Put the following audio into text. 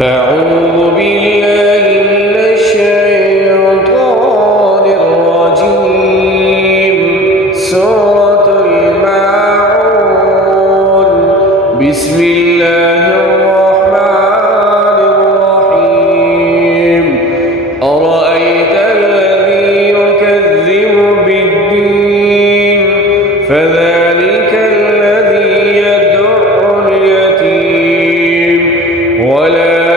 أعوذ بالله من الشيطان الرجيم. سورة الماعون. بسم الله الرحمن الرحيم. أرأيت الذي يكذب بالدين فذلك الذي يدع اليتيم ولا